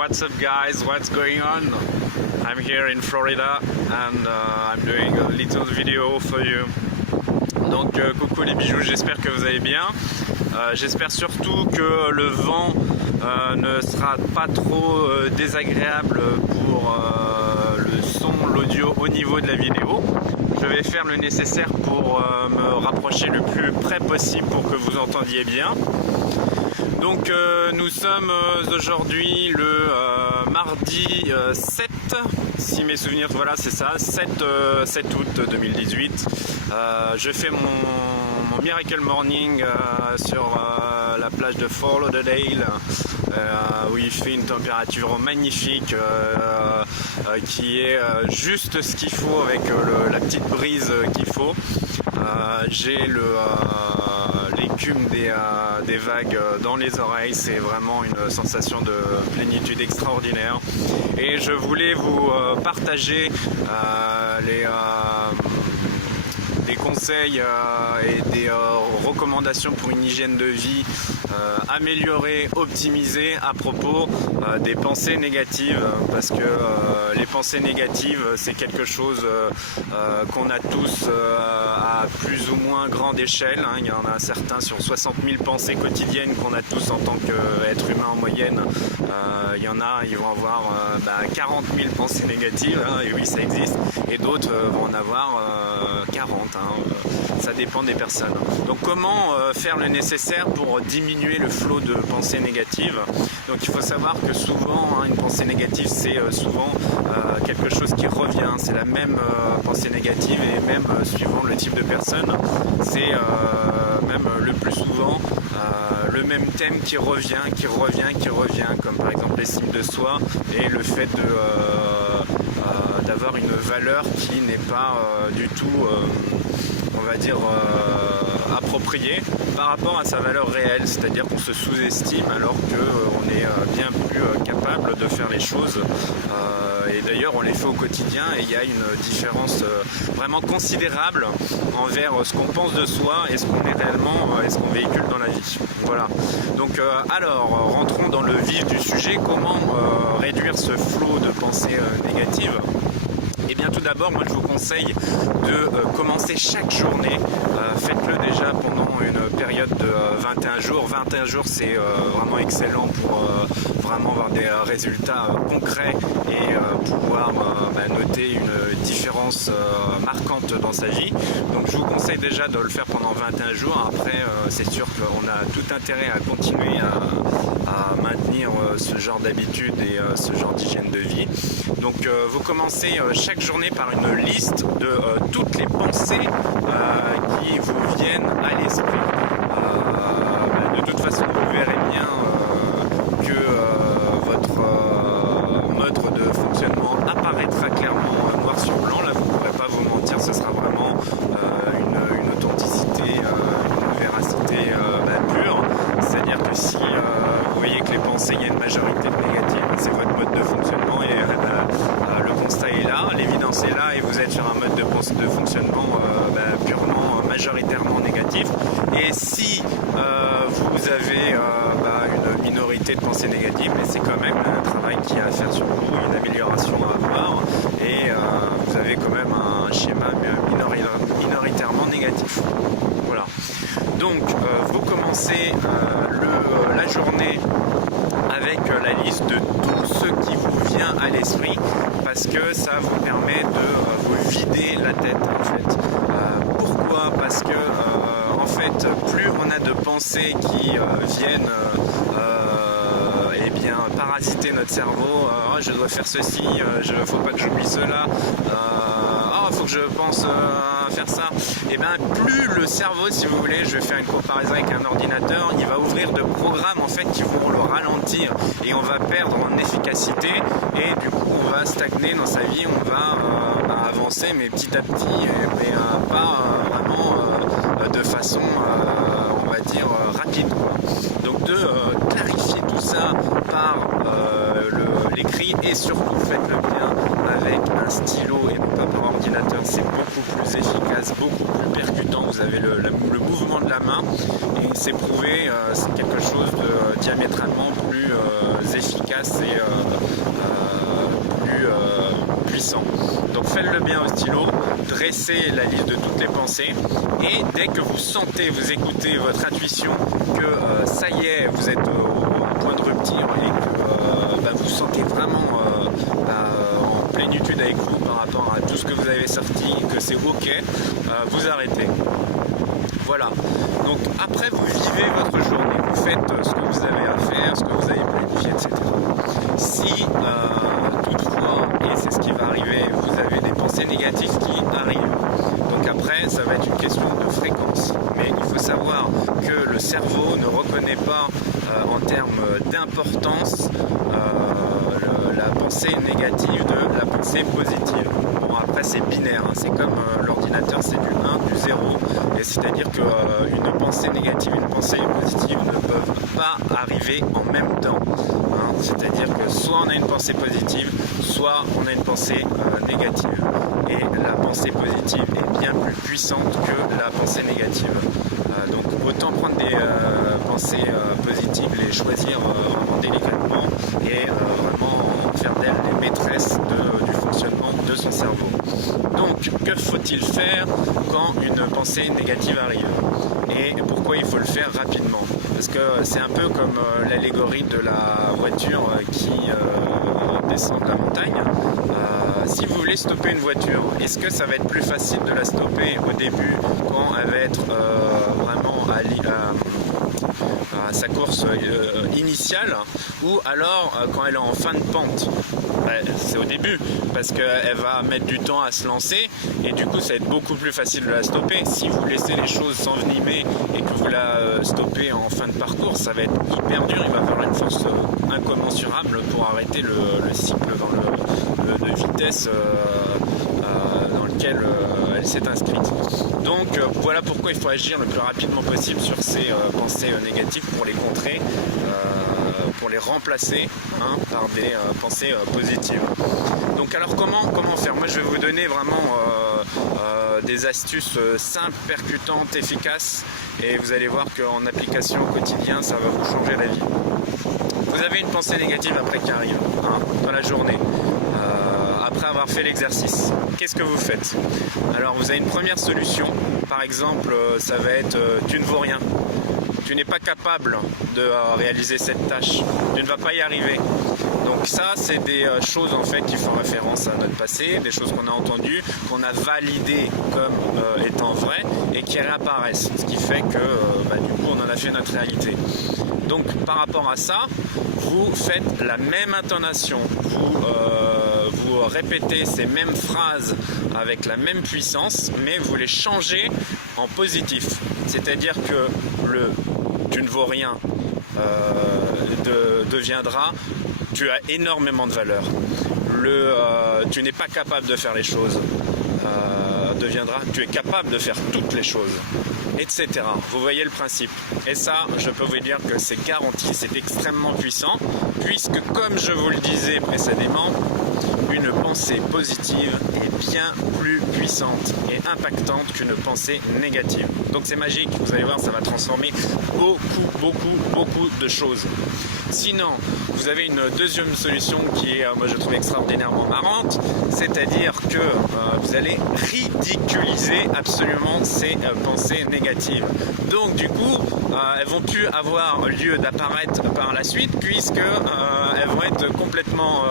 what's up guys, what's going on? I'm here in Florida and I'm doing a little video for you. Donc coucou les bijoux, j'espère que vous allez bien. J'espère surtout que le vent ne sera pas trop désagréable pour le son, l'audio au niveau de la vidéo. Je vais faire le nécessaire pour me rapprocher le plus près possible pour que vous entendiez bien. Donc nous sommes aujourd'hui le mardi 7, si mes souvenirs, voilà c'est ça, 7 août 2018. Je fais mon Miracle Morning sur la plage de Fort Lauderdale, où il fait une température magnifique qui est juste ce qu'il faut avec la petite brise qu'il faut. J'ai l'écume des vagues dans les oreilles, c'est vraiment une sensation de plénitude extraordinaire et je voulais vous partager des conseils et des recommandations pour une hygiène de vie améliorée, optimisée à propos des pensées négatives, parce que les pensées négatives c'est quelque chose qu'on a tous à plus ou moins grande échelle, hein. Il y en a certains sur 60 000 pensées quotidiennes qu'on a tous en tant qu'être humain en moyenne. Il y en a, ils vont avoir 40 000 pensées négatives, hein, et oui ça existe, et d'autres vont en avoir 40, ça dépend des personnes. Donc comment faire le nécessaire pour diminuer le flot de pensées négatives? Donc il faut savoir que souvent une pensée négative c'est souvent quelque chose qui revient, c'est la même pensée négative, et même suivant le type de personne, c'est même le plus souvent le même thème qui revient, comme par exemple l'estime de soi et le fait d'avoir une valeur qui n'est pas du tout, on va dire, appropriée par rapport à sa valeur réelle, c'est-à-dire qu'on se sous-estime alors qu'on est bien plus capable de faire les choses, et d'ailleurs on les fait au quotidien, et il y a une différence vraiment considérable envers ce qu'on pense de soi et ce qu'on est réellement et ce qu'on véhicule dans la vie. Voilà, donc alors rentrons dans le vif du sujet. Comment réduire ce flot de pensées négatives? Et bien tout d'abord, moi je vous conseille de commencer chaque journée, faites-le déjà pendant une période de 21 jours. 21 jours c'est vraiment excellent pour vraiment avoir des résultats concrets et pouvoir noter une différence marquante dans sa vie. Donc je vous conseille déjà de le faire pendant 21 jours. Après c'est sûr qu'on a tout intérêt à continuer à maintenir ce genre d'habitude et ce genre d'hygiène de vie. Donc vous commencez chaque journée par une liste de toutes les pensées qui vous viennent à l'esprit. De toute façon vous verrez bien que votre mode de fonctionnement apparaîtra clairement noir sur blanc. Là vous ne pourrez pas vous mentir, ce sera vraiment une authenticité, une véracité pure. C'est-à-dire que si vous voyez que les pensées, il y a une majorité de négatives, c'est votre mode de fonctionnement, et le constat est là, l'évidence est là, et vous êtes sur un mode de fonctionnement purement, majoritairement négatif. Et si vous avez une minorité de pensées négatives, mais c'est quand même un travail qui a à faire sur vous, une amélioration à avoir, et vous avez quand même un schéma minoritairement négatif. Voilà. Donc vous commencez la journée avec la liste de tout ce qui vous vient à l'esprit, parce que ça vous permet de vous vider la tête en fait. Pourquoi? Parce que en fait plus on a de pensées qui viennent parasiter notre cerveau, je dois faire ceci, faut pas que j'oublie cela, faut que je pense à faire ça, et bien plus le cerveau, si vous voulez, je vais faire une comparaison avec un ordinateur, il va ouvrir de programmes en fait qui vont le ralentir, et on va perdre en efficacité, et du coup on va stagner dans sa vie, on va avancer mais petit à petit, mais pas vraiment de façon on va dire rapide, quoi. Donc de clarifier tout ça par l'écrit, et surtout faites-le bien avec un stylo et non pas par ordinateur, c'est beaucoup plus efficace, beaucoup plus percutant, vous avez le mouvement de la main, et c'est prouvé, c'est quelque chose de diamétralement plus efficace efficace et plus puissant. Donc faites-le bien au stylo, dressez la liste de toutes les pensées et dès que vous sentez, vous écoutez votre intuition que ça y est, vous êtes au point de rupture et que vous sentez vraiment en plénitude avec vous par rapport à tout ce que vous avez sorti, que c'est ok, vous arrêtez. Voilà, donc après vous vivez votre journée, vous faites ce que vous avez à faire, ce que vous avez planifié, etc. Si toutefois, et c'est ce qui va arriver, vous avez des pensées négatives qui arrivent, donc après ça va être une question de fréquence. Mais il faut savoir que le cerveau ne reconnaît pas en termes d'importance la pensée négative de la pensée positive. Bon, après c'est binaire, hein. C'est comme l'ordinateur, c'est du 1, du 0, et c'est-à-dire qu'une pensée négative et une pensée positive ne peuvent pas arriver en même temps, hein. C'est-à-dire que soit on a une pensée positive, soit on a une pensée négative, et la pensée positive est bien plus puissante que la pensée négative. Donc autant prendre des pensées positives, les choisir vraiment délicatement et vraiment faire d'elles les maîtresses du fonctionnement de son cerveau. Donc que faut-il faire quand une pensée négative arrive? Et pourquoi il faut le faire rapidement? Parce que c'est un peu comme l'allégorie de la voiture qui descend de la montagne. Si vous voulez stopper une voiture, est-ce que ça va être plus facile de la stopper au début quand elle va être vraiment à sa course initiale, ou alors quand elle est en fin de pente? C'est au début, parce qu'elle va mettre du temps à se lancer et du coup ça va être beaucoup plus facile de la stopper. Si vous laissez les choses s'envenimer et que vous la stoppez en fin de parcours, ça va être hyper dur, il va falloir une force incommensurable pour arrêter le cycle de vitesse dans lequel elle s'est inscrite. Donc voilà pourquoi il faut agir le plus rapidement possible sur ces pensées négatives pour les contrer, pour les remplacer, hein, par des pensées positives. Donc alors comment faire? Moi je vais vous donner vraiment des astuces simples, percutantes, efficaces, et vous allez voir qu'en application au quotidien ça va vous changer la vie. Vous avez une pensée négative après qui arrive, hein, dans la journée. Après avoir fait l'exercice, qu'est-ce que vous faites? Alors vous avez une première solution, par exemple ça va être tu ne vaux rien, tu n'es pas capable de réaliser cette tâche, tu ne vas pas y arriver. Donc ça c'est des choses en fait qui font référence à notre passé, des choses qu'on a entendues, qu'on a validées comme étant vraies et qui réapparaissent, ce qui fait que du coup on en a fait notre réalité. Donc par rapport à ça, vous faites la même intonation, vous répétez ces mêmes phrases avec la même puissance, mais vous les changez en positif. C'est-à-dire que le « tu ne vaux rien » deviendra « tu as énormément de valeur ». Le « tu n'es pas capable de faire les choses » deviendra « tu es capable de faire toutes les choses ». Etc. Vous voyez le principe. Et ça, je peux vous dire que c'est garanti, c'est extrêmement puissant, puisque comme je vous le disais précédemment, une pensée positive est bien plus puissante et impactante qu'une pensée négative. Donc c'est magique, vous allez voir, ça va transformer beaucoup de choses. Sinon, vous avez une deuxième solution qui est, moi je trouve extraordinairement marrante, c'est-à-dire que vous allez ridiculiser absolument ces pensées négatives. Donc du coup, elles vont plus avoir lieu d'apparaître par la suite, puisque elles vont être complètement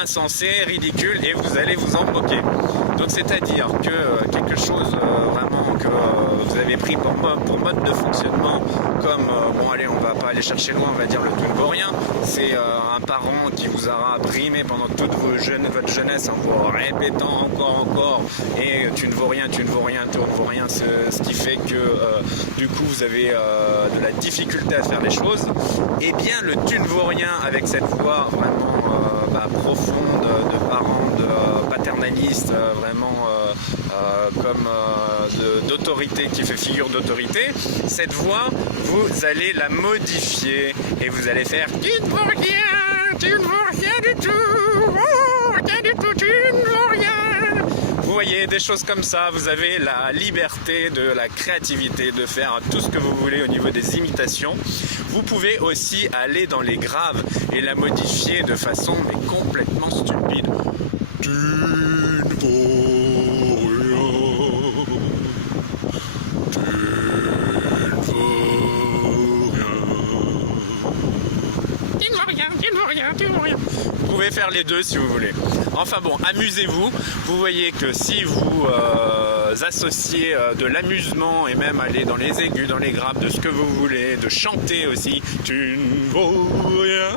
insensées, ridicules, et vous allez vous en moquer. Donc c'est-à-dire que quelque chose vraiment que vous avez pris pour mode de fonctionnement, comme bon allez, on va pas aller chercher loin, on va dire le tout ne vaut rien, c'est un parent qui vous aura primé pendant toute votre jeunesse en vous répétant encore et tu ne vaux rien, tu ne vaux rien, tu ne vaux rien, ce qui fait que du coup vous avez de la difficulté à faire les choses. Et bien le tu ne vaux rien avec cette voix vraiment profonde de parents, de paternaliste, vraiment comme d'autorité, qui fait figure d'autorité, cette voix, vous allez la modifier et vous allez faire tu ne vaux rien du tout, oh, rien du tout, tu ne vaux rien. Vous voyez, des choses comme ça, vous avez la liberté de la créativité, de faire tout ce que vous voulez au niveau des imitations. Vous pouvez aussi aller dans les graves et la modifier de façon mais complètement stupide. Tu ne vaux rien. Tu ne vaux rien. Tu ne vaux rien, tu ne vaux rien. Vous pouvez faire les deux si vous voulez. Enfin bon, amusez-vous. Vous voyez que si vous associez de l'amusement et même aller dans les aigus, dans les graves, de ce que vous voulez, de chanter aussi, tu ne vaux rien,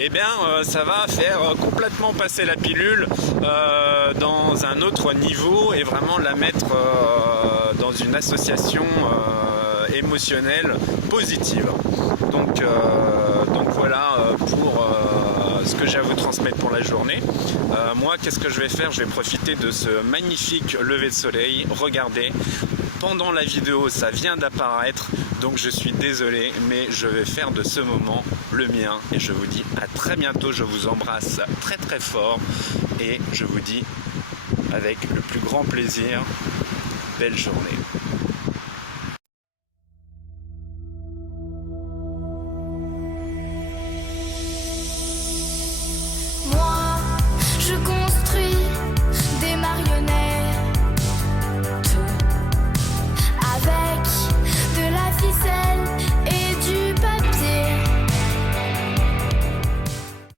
eh bien ça va faire complètement passer la pilule dans un autre niveau et vraiment la mettre dans une association émotionnelle positive. Donc voilà pour ce que j'ai à vous transmettre pour la journée. Moi, qu'est-ce que je vais faire? Je vais profiter de ce magnifique lever de soleil. Regardez, pendant la vidéo, ça vient d'apparaître, donc je suis désolé, mais je vais faire de ce moment le mien. Et je vous dis à très bientôt, je vous embrasse très très fort et je vous dis avec le plus grand plaisir, belle journée.